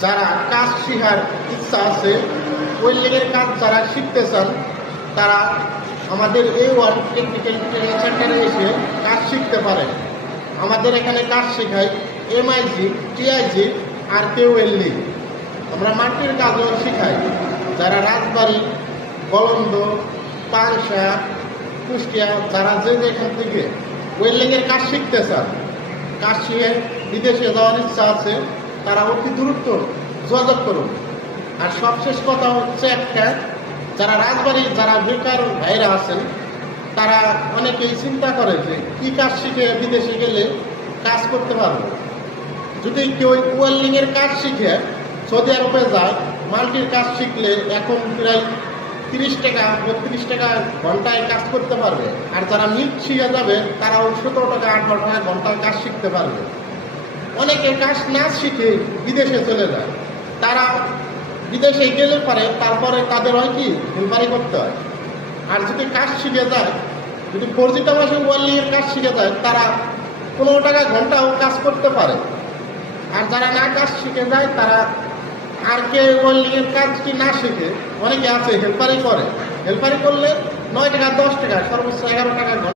যারা কাজ শেখার ইচ্ছা আছে, ওয়েল্ডিংয়ের কাজ যারা শিখতে চান, তারা আমাদের এই ওয়ার্ল্ড টেকনিক্যাল ট্রেনিং সেন্টারে এসে কাজ শিখতে পারেন। আমাদের এখানে কাজ শেখাই এমআইজি, টিআইজি আর কে ওয়েল্ডিং। আমরা মাটির কাজও শেখাই। যারা রাজবাড়ি, বলন্দ, পাংশা, কুষ্টিয়া, যারা যেখান থেকে ওয়েল্ডিংয়ের কাজ শিখতে চান, কাজ শিখে বিদেশে যাওয়ার ইচ্ছা আছে, তারা অতি দ্রুত যোগাযোগ করুন। আর সবশেষ কথা হচ্ছে একটা, যারা রাজবাড়ির যারা বেকার ভাইরা আছেন, তারা অনেকেই চিন্তা করে যে কী কাজ শিখে বিদেশে গেলে কাজ করতে পারবো। যদি কেউ ওয়েল্ডিংয়ের কাজ শিখে সৌদি আরবে যায়, মাল্টির কাজ শিখলে এখন প্রায় 30 টাকা 32 টাকা ঘন্টায় কাজ করতে পারবে। আর যারা মিট শিখে যাবে, তারাও 17 টাকা 18 টাকা ঘন্টায় কাজ শিখতে পারবে। অনেকে কাজ না শিখে বিদেশে চলে যায়। তারা বিদেশে গেলে পারে, তারপরে তাদের হয় কি হেলপারি করতে হয়। আর যদি কাজ শিখে যায়, যদি ফর্জিটা মাসে ওয়েল্ডিংয়ের কাজ শিখে যায়, তারা 15 টাকা ঘন্টাও কাজ করতে পারে। আর যারা না কাজ শিখে যায়, তারা আর কে ওয়েল্ডিংয়ের কাজটি না শিখে অনেকে আছে হেলপারি করে। হেলপারি করলে 9 টাকা 10 টাকা সর্বোচ্চ 11 টাকা ঘন্টা